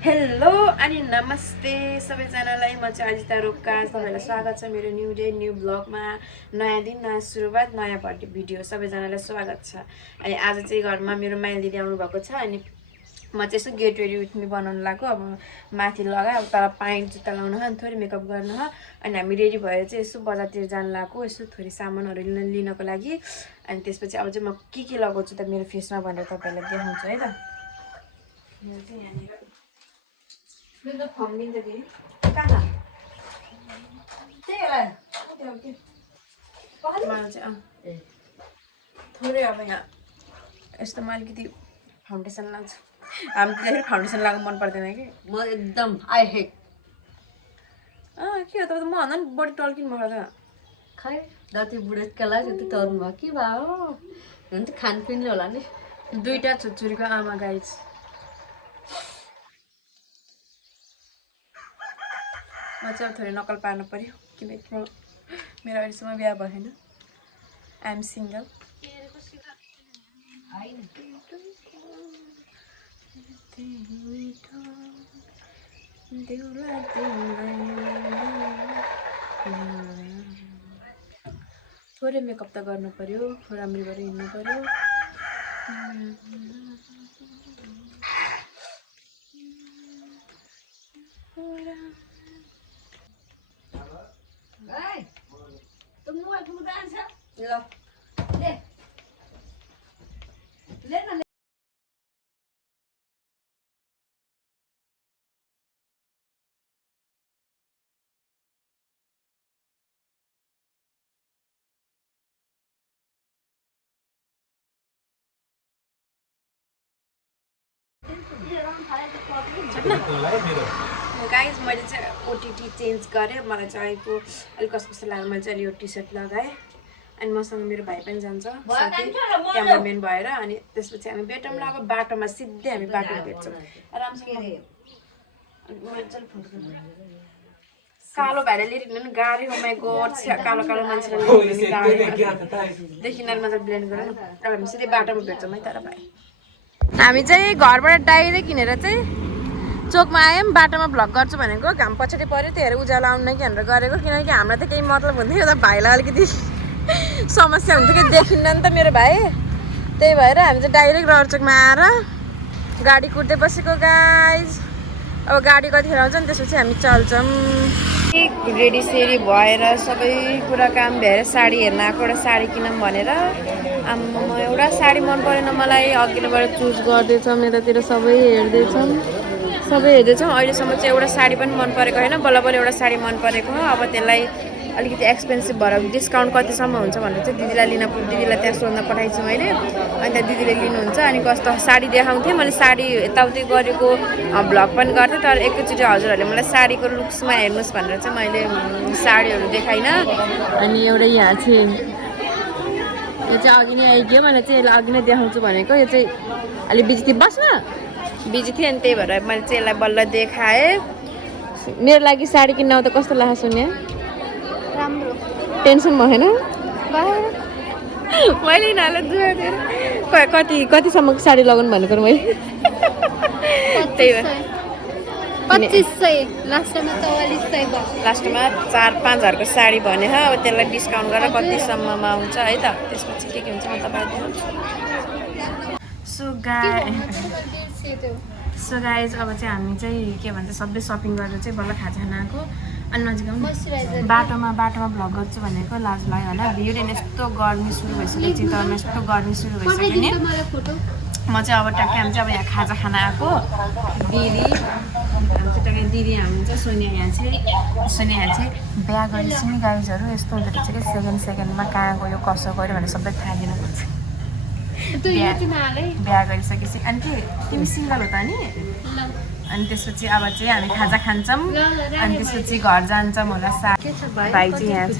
Hello अनि नमस्ते सबैजनालाई। म चाहिँ अजिता रोक्का। तपाईँलाई स्वागत छ मेरो न्यू डे न्यू ब्लगमा। नयाँ दिन नयाँ सुरुवात नयाँ बर्थडे भिडियो। सबैजनालाई स्वागत छ। अनि आज चाहिँ घरमा मेरो माइली दिदी आउनु भएको छ। अनि म चाहिँ यसो गेट रेडी विथ मी बनाउनु लाग्यो। अब माथि लगाएँ, अब तर पाइन्ट जुत्ता लाउनु हो अनि थोरै मेकअप गर्नु हो। अनि हामी रेडी भएर चाहिँ यसो बजारतिर जानु लाग्यो, यसो थोरै सामानहरू लिनको लागि। अनि त्यसपछि अब चाहिँ म के लगाउँछु त मेरो फेसमा भनेर तपाईँलाई देखाउँछु है त। म चाहिँ यहाँनिर मेरो फम्बिन्छ कि कहाँ मलाई चाहिँ थोरै अब यहाँ यस्तो म अलिकति फाउन्डेसन लाग्छु। हामीतिर फाउन्डेसन लाग्नु मन पर्दैन कि। म एकदम आई हेट के हो त म भन्दा पनि बढी टल्किनु भयो त। खै जति बुढेसकालाई त्यति तरुण भयो के भयो हुन त खानपिनले होला नि। दुईटा छोरीको आमा गाइज। म चाहिँ थोरै नकल पार्नु पर्यो किनकि मेरो अहिलेसम्म बिहा भएन। I am single. थोरै मेकअप त गर्नु पर्यो, राम्ररी गरेर हिँड्नु पर्यो। गाइज मैले चाहिँ ओटिटी चेन्ज गरेँ। मलाई चाहिँ अहिलेको अलिक कस्तो कस्तो लाग्यो। मैले चाहिँ अहिले यो टी सर्ट लगाएँ। अनि मसँग मेरो भाइ पनि जान्छ साथै क्यामराम्यान भएर। अनि त्यसपछि हामी बेटोमा लाग्यो, बाटोमा सिधै हामी बाटोमा भेट्छौँ राम्रोसँग। कालो भाइले लिएर हिँड्नु गाडी हो। माई गड, कालो कालो मान्छेले देखि मतलब ब्लेन्ड गरेर अब हामी सिधै बाटोमा भेट्छौँ है। तर भाइ हामी चाहिँ घरबाट डाइरेक्ट हिँडेर चाहिँ चोकमा आयौँ। बाटोमा भ्लग गर्छु भनेको घाम पछाडि पऱ्यो, त्यही भएर उज्यालो आउनु कि भनेर गरेको। किनकि हामीलाई त केही मतलब हुन्थ्यो, त भाइलाई अलिकति समस्या हुन्थ्यो कि देखिन्न नि त मेरो भाइ। त्यही भएर हामी चाहिँ डाइरेक्ट रडचोकमा आएर गाडी कुट्दै बसेको गाइज। अब गाडी कतिखेर आउँछ नि त्यसपछि हामी चल्छौँ। रेडी सेडी भएर सबै कुरा काम भएर साडी हेर्न आएको। एउटा साडी किनौँ भनेर आम्मा एउटा साडी मन परेन मलाई। अघिल्लोबाट चुज गर्दैछौँ, यतातिर सबै हेर्दैछौँ। अहिलेसम्म चाहिँ एउटा साडी पनि मन परेको होइन। बल्ल बल्ल एउटा साडी मन परेको हो। अब त्यसलाई अलिकति एक्सपेन्सिभ भएर डिस्काउन्ट कतिसम्म हुन्छ भनेर चाहिँ दिदीलाई त्यहाँ सोध्न पठाइछु मैले। अनि त्यहाँ दिदीले लिनुहुन्छ। अनि कस्तो साडी देखाउँथेँ मैले, साडी यताउति गरेको भ्लग पनि गर्थेँ। तर एकैचोटि हजुरहरूले मलाई साडीको लुक्समा हेर्नुहोस् भनेर चाहिँ मैले साडीहरू देखाइनँ। अनि एउटा यहाँ चाहिँ यो चाहिँ अघि नै आइगयो। मैले चाहिँ यसलाई अघि नै देखाउँछु भनेको। यो चाहिँ अलिक बिजी थिएँ, बस्न बिजी थिएँ। अनि त्यही भएर मैले चाहिँ यसलाई बल्ल देखाएँ। मेरो लागि साडी किन्न त कस्तो लाग्छ सुन्ने? राम्रो। टेन्सन भएन मैले यिनीहरूलाई कतिसम्मको साडी लगाउनु भनेको मैले। त्यही भएर 2500 लास्टमा 4400 भयो। लास्टमा 4-5 हजारको साडी भने हो। अब त्यसलाई डिस्काउन्ट गरेर कतिसम्ममा आउँछ है त। त्यसपछि के हुन्छ म तपाईँलाई देखाउँछु। सो गाइज अब चाहिँ हामी चाहिँ के भन्छ सबै सपिङ गरेर चाहिँ बल्ल खाजा खान आएको। अनि नजिक बाटोमा भ्लग गर्छु भनेको लाज लाग्यो होला। भिडियो यस्तो गर्मी सुरु भइसक्यो, चितवनमा यस्तो गर्मी सुरु भइसक्यो नि। म चाहिँ अब ट्याक्कै हामी चाहिँ अब यहाँ खाजा खान आएको। दिदी हामी चाहिँ ट्याक्कै दिदी हामी चाहिँ सोनिया यहाँ चाहिँ बिहा गरेपछि नि गाइजहरू यस्तो हुँदो रहेछ कि सेकेन्डमा कहाँ गयो कसो गयो भनेर सबै थाहा दिनुपर्छ। बिहा गरिसकेपछि अनि तिमी सिङ्गल हो त नि? अनि त्यसपछि अब चाहिँ हामी खाजा खान्छौँ। अनि त्यसपछि घर जान्छौँ होला। भाइ चाहिँ यहाँ छ।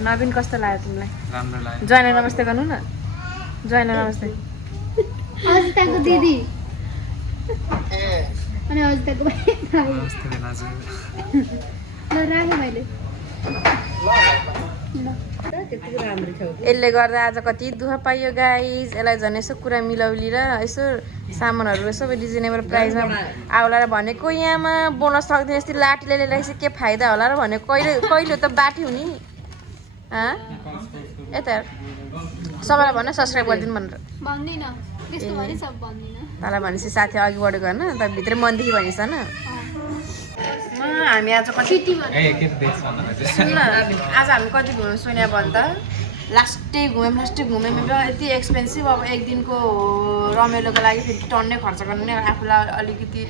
नवीन कस्तो लाग्यो तिमीलाई? जयना नमस्ते गर्नु न। जयना नमस्ते। अजिताको दिदी अनि अजिताको भाइ। ल राखेँ मैले। त्यति राम्रो थियो यसले गर्दा आज कति दुःख पाइयो गाइज यसलाई झन् यसो कुरा मिलाउली र यसो सामानहरू यसो रिजनेबल प्राइसमा आउला र भनेको यहाँमा बोनस सक्दैन यस्तै लाठीले ल्याइरहेको के फाइदा होला र भनेको कहिले त बाटी हुने यता सबैलाई भन सब्सक्राइब गरिदिनु भनेर भन्दिनँ त्यस्तो भने सब भन्दिनँ तँलाई भनेपछि साथी अघि बढेको होइन त भित्रै मनदेखि भनिस् होइन हामी आज कति सुन आज हामी कति घुम्यौँ सुन्यो भने त लास्टै घुम्यौँ यति एक्सपेन्सिभ अब एक दिनको रमाइलोको लागि फेरि टन्नै खर्च गर्नु नै आफूलाई अलिकति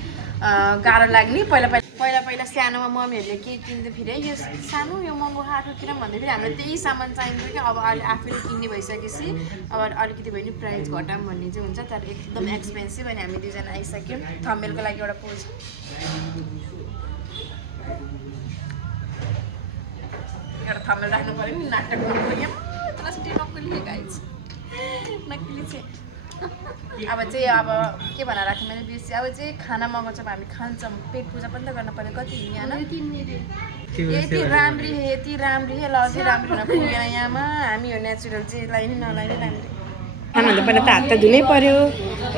गाह्रो लाग्ने पहिला सानोमा मम्मीहरूले के किन्दै फेरि यो सानो यो महँगो आठो किन भन्दै फेरि हामीलाई त्यही सामान चाहिन्छ कि अब अहिले आफूले किन्ने भइसकेपछि अब अलिकति भए नि प्राइस घटाऊँ भन्ने चाहिँ हुन्छ तर एकदम एक्सपेन्सिभ अनि हामी दुईजना आइसक्यौँ थम्बनेलको लागि एउटा पोज एउटा थम्बनेल राख्नु पऱ्यो नि नाटक गर्नु पऱ्यो नक्कली गाइज नक्कली चाहिँ अब चाहिँ अब के भनेर राख्नु मैले बेसी अब चाहिँ खाना मगाउँछ हामी खान्छौँ पेट पूजा पनि त गर्न पर्यो कति यहाँ यति राम्री है ल अझै राम्रो हुन पुगेन यहाँमा हामी हो नेचुरल चाहिँ यसलाई नि नलाइ नै राम्री खानाभन्दा पहिला त हात त धुनै पऱ्यो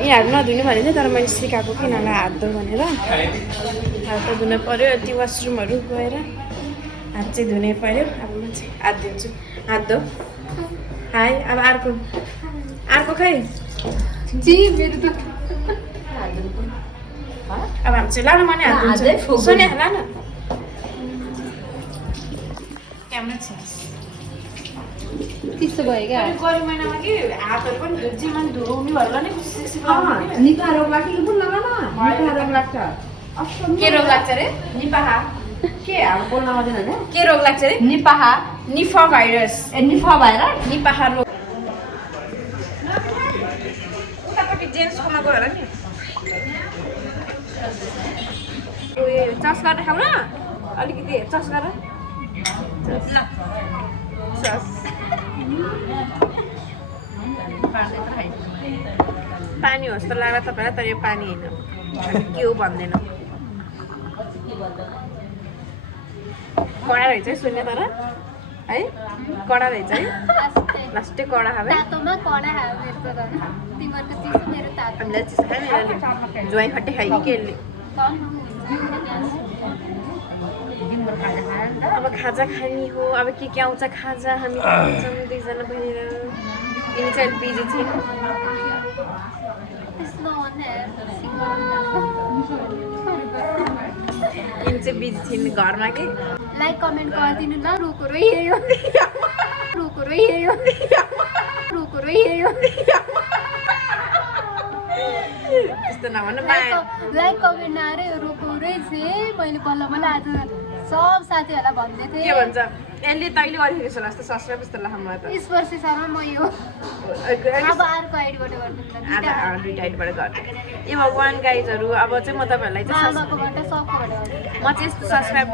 यिनीहरू नधुने भने चाहिँ तर मैले सिकाएको कि यिनीहरूलाई हात धो भनेर हात त धुनु पऱ्यो यति वासरुमहरू गएर हात चाहिँ धुनै पऱ्यो अब म चाहिँ हात धुन्छु हात धो हाई अब अर्को खै जी मेरो त अब हामी चाहिँ लानु भने हात धुन्छु सोनिया लानु क्यामेरा छ त्यस्तो भयो क्या गरम महिनामा कि हातहरू पनि धुन्छु मन धुनु होला नि निपा रोग लाग्छ कि बोल्न न निपा रोग लाग्छ के रोग लाग्छ रे निपाहा के अब बोल्न आउँदैन हैन के रोग लाग्छ रे निफा भाइरस निफा भएर निपाहा रोग उतापट्टि जेन्ट्सकोमा गयो होला नि चस्का खाऊ न अलिकति चस्का र पानी होस् त लाग्ला तपाईँलाई तर यो पानी होइन के हो भन्दैन कडा रहेछ है सुन्ने तर है कडा रहेछ है लास्टै कडा खायो तातोमा कडा खायो मेरो त तिमीहरूको चिसो मेरो तातो हामीलाई चिसो खायो ज्वाइँ खट्टे खायो कि यसले अब खाजा खाने हो अब के आउँछ खाजा हामी खान्छौँ दुईजना भएर यिनी चाहिँ बिजी थिइन् यिनी चाहिँ बिजी थिइन् घरमा कि लाइक कमेन्ट गरिदिनु ल रुको रोइयो त्यस्तो नभन्नु माया लाइक कमेन्ट नआएर रुको रहेछ मैले बल्ल आज सब साथीहरूलाई भन्दै थिएँ के भन्छ यसले तैँले गरिसकेको छ जस्तो सब्सक्राइब जस्तो लाग्छ मलाई त स्पर्शी शर्मा म यो अब अर्को आइडीबाट गरिदिनु दुईटा आइडीबाट गर्छु ए भगवान् गाइजहरू अब चाहिँ म तपाईँहरूलाई चाहिँ आमाकोबाट सबकोबाट म चाहिँ यस्तो सब्सक्राइब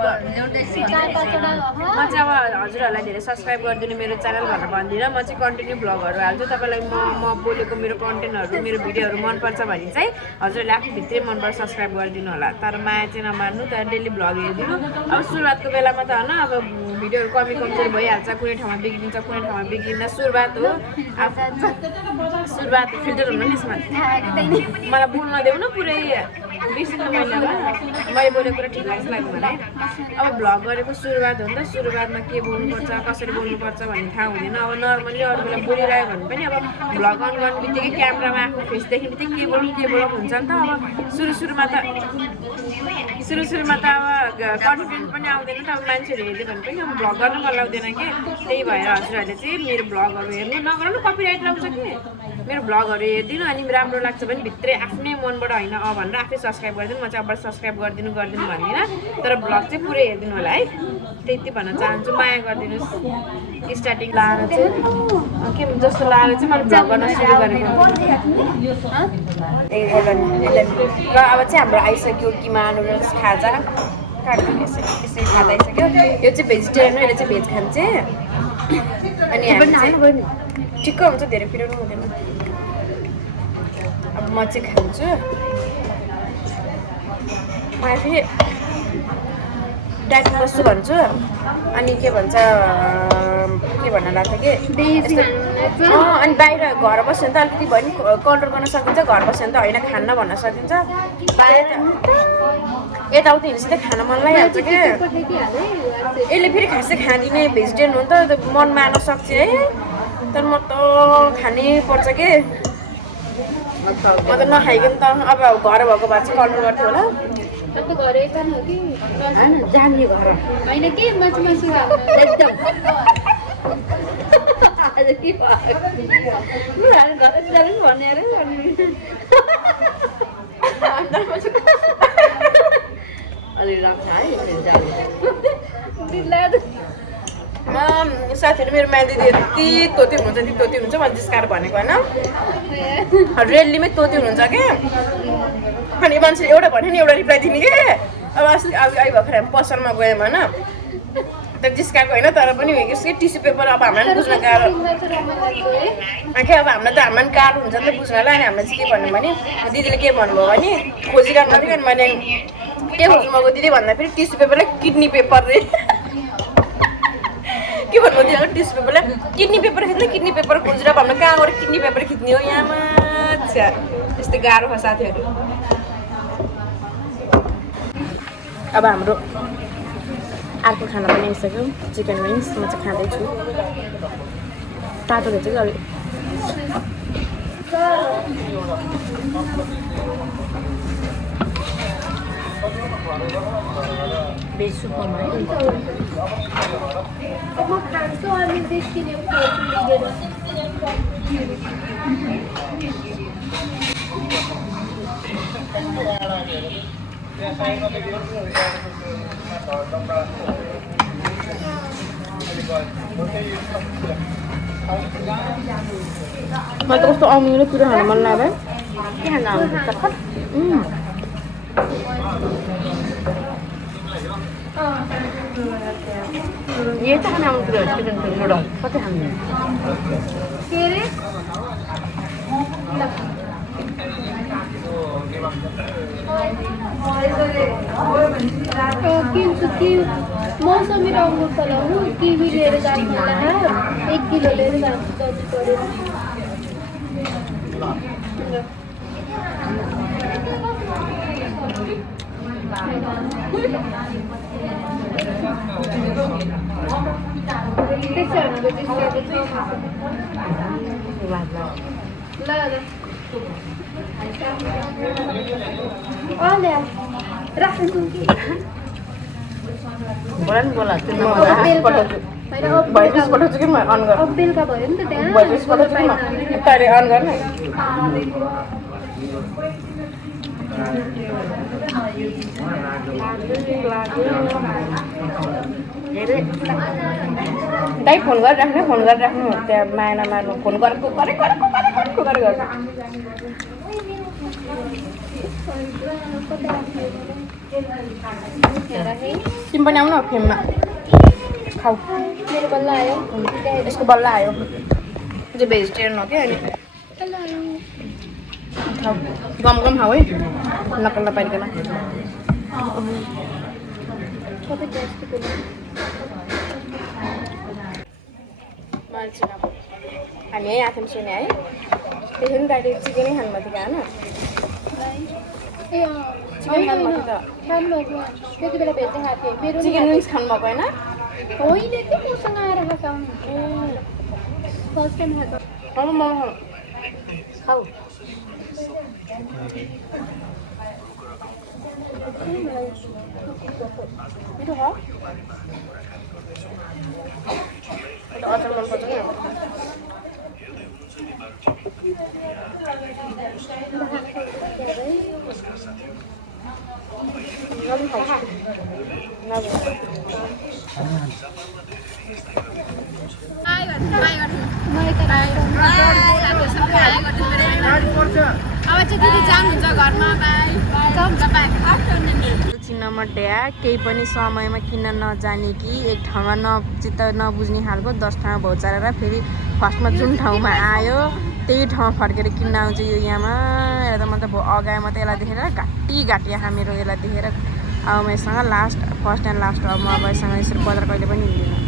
म चाहिँ अब हजुरहरूलाई धेरै सब्सक्राइब गरिदिनु मेरो च्यानल भनेर भन्दिनँ म चाहिँ कन्टिन्यू भ्लगहरू हाल्छु तपाईँलाई म बोलेको मेरो कन्टेन्टहरू मेरो भिडियोहरू मनपर्छ भने चाहिँ हजुरहरूले आफ्नो भित्रै मनबाट सब्सक्राइब गरिदिनु होला तर माया चाहिँ नमान्नु तर डेली भ्लग हेरिदिनु अब सुरुवातको बेलामा त होइन अब भिडियोहरू कमी कमजोर भइहाल्छ कुनै ठाउँमा बिग्रिन्छ कुनै ठाउँमा बिग्रिन्न सुरुवात हो सुरुवात फिल्टर हुनु नि यसमा मलाई बोल्न देऊ न पुरै बिर्सिनु मैले बोलेको कुरा ठिक लाग्छ लाग्दैन है अब भ्लग गरेको सुरुवात हो नि त सुरुवातमा के बोल्नुपर्छ कसरी बोल्नुपर्छ भन्ने थाहा हुँदैन अब नर्मली अरू बेला बोलिरह्यो भने पनि अब भ्लग अन गर्ने बित्तिकै क्यामेरामा आफ्नो फेस देख्ने बित्तिकै के बोलौँ हुन्छ नि त अब सुरुमा त अब कन्फिडेन्ट पनि आउँदैन त अब मान्छेहरू हेर्यो भने पनि अब भ्लग गर्न मन लाग्दैन कि त्यही भएर हजुरहरूले चाहिँ मेरो भ्लगहरू हेर्नु नगर्नु कपिराइट लाग्छ कि मेरो भ्लगहरू हेरिदिनु अनि राम्रो लाग्छ भने भित्रै आफ्नै मनबाट होइन भनेर आफै सब्सक्राइब गरिदिनु म चाहिँ अब सब्सक्राइब गरिदिनु भन्दिनँ तर भ्लग चाहिँ पुरै हेरिदिनु होला है त्यति भन्न चाहन्छु माया गरिदिनुहोस् स्टार्टिङ लाएर चाहिँ के जस्तो लाएर चाहिँ मैले भ्लग गर्न सुरु गरेको र अब चाहिँ हाम्रो आइसक्यो किमा नुडल्स खाजा काट्नु यसरी खाँदा आइसक्यो यो चाहिँ भेजिटेरियन हो यसले चाहिँ भेज खान्छ अनि ठिक्क हुन्छ धेरै पिरोनु हुँदैन अब म चाहिँ खान्छु मलाई फेरि डाइटिङ बस्छु भन्छु अनि के भन्छ के भन्न लाग्थ्यो कि अनि बाहिर घर बस्यो भने त अलिकति भयो नि कन्ट्रोल गर्न सकिन्छ घर बस्यो भने त होइन खान्न भन्न सकिन्छ यताउति हिँड्छ त खान मन लागिहाल्छ कि यसले फेरि खासै खाँदिने भेजिटेरियन हो नि त मन मार्न सक्छ है तर म त खानै पर्छ कि म त नखाइकन त अब घर भएको भए चाहिँ कन्ट्रोल गर्थ्यो होला अब घरै खानु हो कि होइन जाने घर होइन कि मासु एकदम आज के भयो घर जाने भने अरे अलि राख्छ है जाने साथीहरू मेरो माइली यति तोती हुनुहुन्छ मैले जिस्काएर भनेको होइन रेलीमै तोती हुनुहुन्छ कि अनि मान्छे एउटा भन्यो नि एउटा रिप्लाई दिने कि अब अस्ति आई भर्खर हामी पसलमा गयौँ होइन तर जिस्काएको होइन तर पनि यसकै टिस्यु पेपर अब हामीलाई बुझ्न गाह्रो के अब हामीलाई त हामीलाई गाह्रो हुन्छ नि त बुझ्नलाई अनि हामीलाई चाहिँ के भन्नु भने दिदीले के भन्नुभयो भने खोजिरहनु थियो अनि मैले के खोज्नु भएको दिदी भन्दा फेरि टिस्यु पेपरलाई किडनी पेपर रे के भन्नु दिदी टिस्यु पेपरलाई किडनी पेपर खोजेर भन्नु कहाँ गएर किडनी पेपर खिच्ने हो यहाँमा यस्तै गाह्रो छ साथीहरू अब हाम्रो अर्को खाना पनि आइसक्यो चिकन विङ्स म चाहिँ खाँदैछु तातो रहेछ कि अलिक भेज सुप है म खान्छु अनि देखिने लिएर मलाई त कस्तो अमिलो कुरो खान मन लाग्यो के खान आउँछ यही त खान आउनु कुरो चिकन नुडल कति खानु के रे किन्छु कि मौसमी रङ्गको फलाउनु किवी लिएर जानु होला 1 किलो लिएर जान्छु जति पऱ्यो राख्नु कि बोला पठाउँछु कि म अन गर्छु अब बेलुका भयो नि त त्यहाँ पठाउँछु कि म तैँले अन गर्नु दाइ फोन गरिराख्नु त्यहाँ माया नमार्नु फोन गरेको गर्नु तिमी पनि आउनु फेममा खाऊ मेरो बल्ल आयो यसको बल्ल आयो जो भेजिटेरियन हो क्या अनि खाऊ गम खाऊ है नकल नपारिकन हामी यहीँ आथ्यौँ सुने है त्यसो पनि दाइले चिकनै खानुभएको थियो होइन चिकन खानुभएको थियो खानुभएको त्यति बेला भेज खाएको थिएँ मेरो चिकन विङ्स खानुभएको होइन होइन त्यो मसँग आएर खाएको फर्स्ट टाइम खाएको अब म खाऊ मिठो खाऊ अचार मनपर्छ नि चिन्नमा ड्या केही पनि समयमा किन्न नजाने कि एक ठाउँमा चित्त नबुझ्ने खालको 10 ठाउँमा भौचारेर फेरि फर्स्टमा जुन ठाउँमा आयो त्यही ठाउँमा फर्केर किन्न आउँछ यो यहाँमा र त मतलब अगाएमा त यसलाई देखेर घाँटी यहाँ मेरो यसलाई देखेर अब म यससँग लास्ट फर्स्ट एन्ड लास्ट हो। म अब यससँग यसरी बजार कहिले पनि हिँड्दिनँ।